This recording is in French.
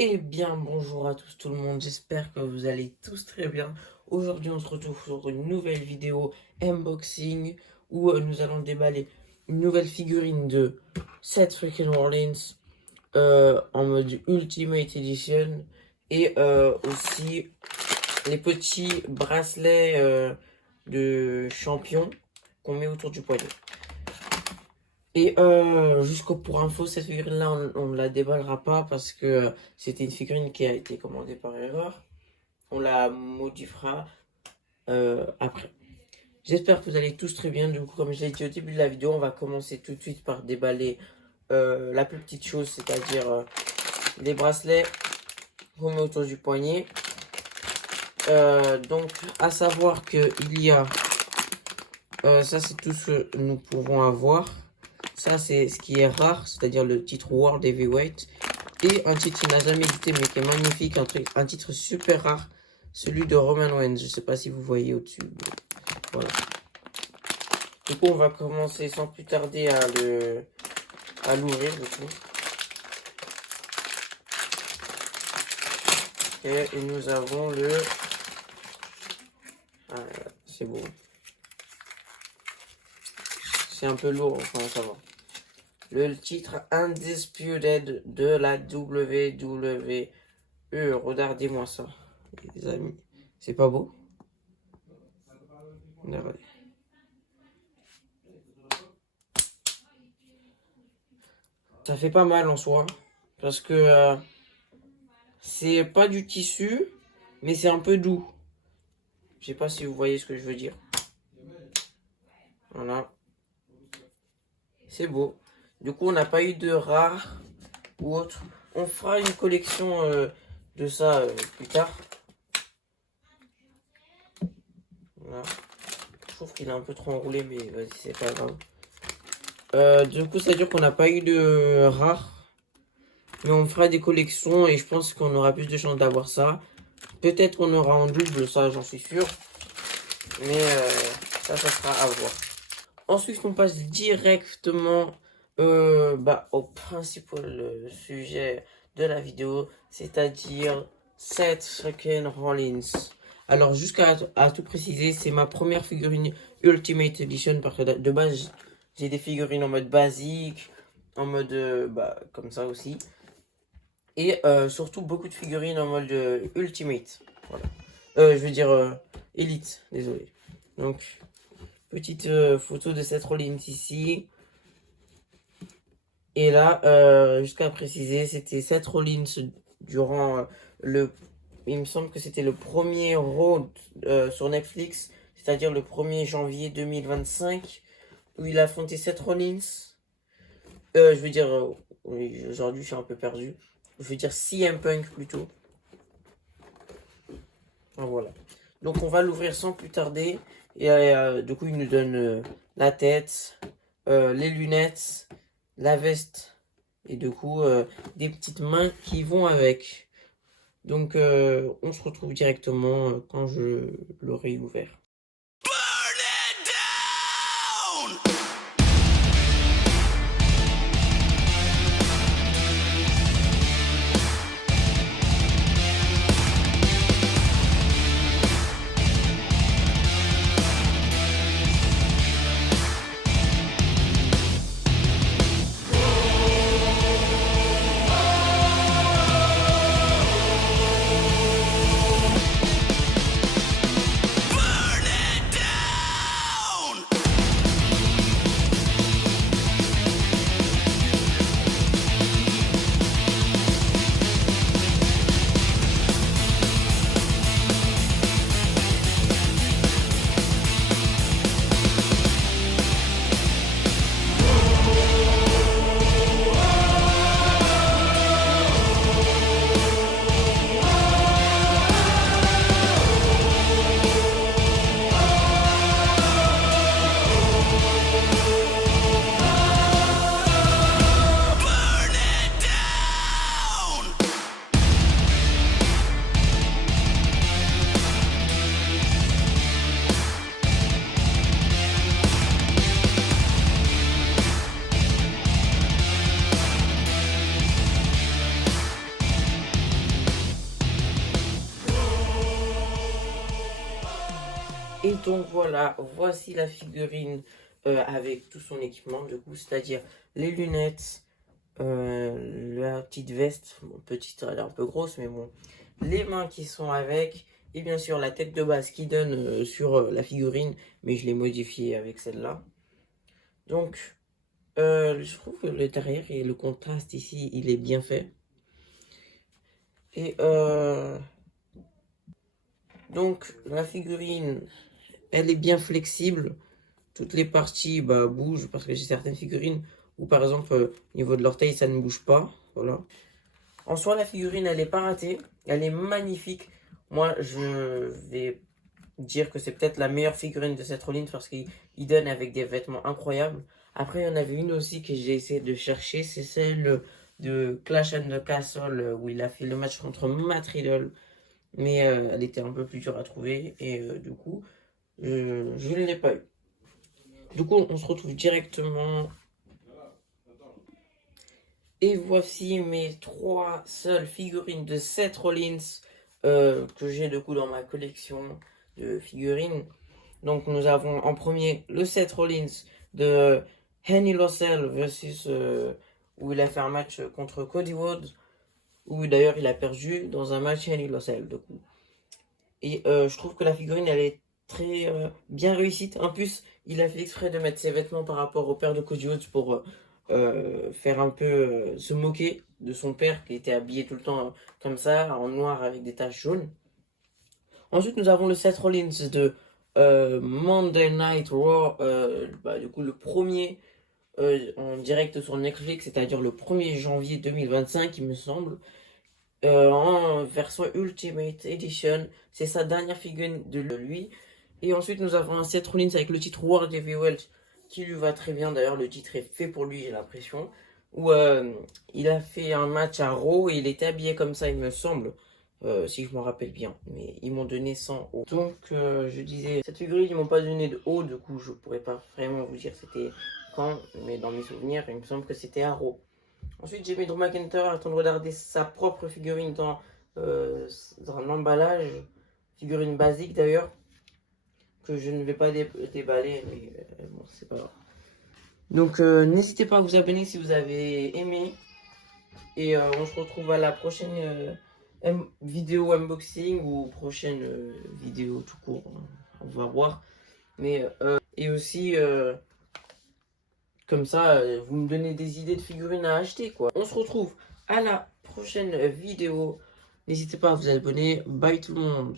Eh bien, bonjour à tous tout le monde, j'espère que vous allez tous très bien. Aujourd'hui, on se retrouve sur une nouvelle vidéo unboxing où nous allons déballer une nouvelle figurine de Seth freaking Rollins en mode Ultimate Edition et aussi les petits bracelets de champion qu'on met autour du poignet. Et pour info, cette figurine-là, on ne la déballera pas parce que c'était une figurine qui a été commandée par erreur. On la modifiera après. J'espère que vous allez tous très bien. Du coup, comme je l'ai dit au début de la vidéo, on va commencer tout de suite par déballer la plus petite chose, c'est-à-dire les bracelets qu'on met autour du poignet. Donc, à savoir qu'il y a... ça, c'est tout ce que nous pouvons avoir. Ça, c'est ce qui est rare, c'est-à-dire le titre World Heavyweight. Et un titre qui n'a jamais été, mais qui est magnifique, un titre super rare, celui de Roman Reigns. Je ne sais pas si vous voyez au-dessus. Voilà. Du coup, on va commencer sans plus tarder à l'ouvrir, du coup. Et nous avons le... Ah, c'est beau. C'est un peu lourd, enfin, ça va. Le titre Undisputed de la WWE. Regardez-moi ça, les amis. C'est pas beau? Regardez. Ça fait pas mal en soi. Parce que c'est pas du tissu, mais c'est un peu doux. Je sais pas si vous voyez ce que je veux dire. Voilà. C'est beau. Du coup, on n'a pas eu de rare ou autre. On fera une collection de ça plus tard. Voilà. Je trouve qu'il est un peu trop enroulé, mais vas-y, c'est pas grave. Du coup, ça veut dire qu'on n'a pas eu de rare. Mais on fera des collections et je pense qu'on aura plus de chances d'avoir ça. Peut-être qu'on aura en double, ça j'en suis sûr. Mais ça sera à voir. Ensuite, on passe directement au principal sujet de la vidéo, c'est-à-dire Seth freaking Rollins. Alors, jusqu'à tout préciser, c'est ma première figurine Ultimate Edition parce que de base, j'ai des figurines en mode basique, en mode comme ça aussi. Et surtout beaucoup de figurines en mode Ultimate. Voilà. Je veux dire Elite, désolé. Donc, petite photo de Seth Rollins ici. Et là, jusqu'à préciser, c'était Seth Rollins durant le... Il me semble que c'était le premier Raw sur Netflix, c'est-à-dire le 1er janvier 2025, où il a affronté Seth Rollins. Je veux dire, oui, aujourd'hui je suis un peu perdu. Je veux dire CM Punk plutôt. Voilà. Donc on va l'ouvrir sans plus tarder. Et du coup, il nous donne la tête, les lunettes, la veste et du coup des petites mains qui vont avec. Donc on se retrouve directement quand je l'aurai ouvert. Donc voilà, voici la figurine avec tout son équipement, du coup, c'est-à-dire les lunettes, la petite veste, bon, petite, elle est un peu grosse, mais bon, les mains qui sont avec, et bien sûr la tête de base qui donne sur la figurine, mais je l'ai modifiée avec celle-là. Donc, je trouve que le derrière et le contraste ici, il est bien fait. Et donc, la figurine, elle est bien flexible. Toutes les parties bougent parce que j'ai certaines figurines où, par exemple, au niveau de l'orteil, ça ne bouge pas. Voilà. En soi, la figurine, elle n'est pas ratée. Elle est magnifique. Moi, je vais dire que c'est peut-être la meilleure figurine de cette Rollins parce qu'il donne avec des vêtements incroyables. Après, il y en avait une aussi que j'ai essayé de chercher. C'est celle de Clash and the Castle où il a fait le match contre Matt Riddle. Mais elle était un peu plus dure à trouver. Et du coup, je ne l'ai pas eu. Du coup, on se retrouve directement. Et voici mes 3 seules figurines de Seth Rollins que j'ai du coup dans ma collection de figurines. Donc nous avons en premier le Seth Rollins de Henny Lossell versus où il a fait un match contre Cody Rhodes, où d'ailleurs il a perdu dans un match Henny Lossell du coup. Et je trouve que la figurine elle est très bien réussie. En plus, il a fait exprès de mettre ses vêtements par rapport au père de Cody Rhodes pour faire un peu se moquer de son père qui était habillé tout le temps comme ça, en noir avec des taches jaunes. Ensuite, nous avons le Seth Rollins de Monday Night Raw, du coup le premier en direct sur Netflix, c'est-à-dire le 1er janvier 2025, il me semble, en version Ultimate Edition. C'est sa dernière figurine de lui. Et ensuite, nous avons un Seth Rollins avec le titre World Heavyweight qui lui va très bien. D'ailleurs, le titre est fait pour lui, j'ai l'impression. Où il a fait un match à Raw et il était habillé comme ça, il me semble. Si je me rappelle bien. Mais ils m'ont donné 100 haut. Donc, je disais, cette figurine, ils m'ont pas donné de haut. Du coup, je pourrais pas vraiment vous dire c'était quand. Mais dans mes souvenirs, il me semble que c'était à Raw. Ensuite, j'ai mis Drew McIntyre en train de regarder sa propre figurine dans un emballage. Figurine basique d'ailleurs que je ne vais pas déballer, mais bon, c'est pas grave. Donc, n'hésitez pas à vous abonner si vous avez aimé. Et on se retrouve à la prochaine vidéo unboxing ou prochaine vidéo tout court. On va voir. Mais, et aussi, comme ça, vous me donnez des idées de figurines à acheter, quoi. On se retrouve à la prochaine vidéo. N'hésitez pas à vous abonner. Bye tout le monde.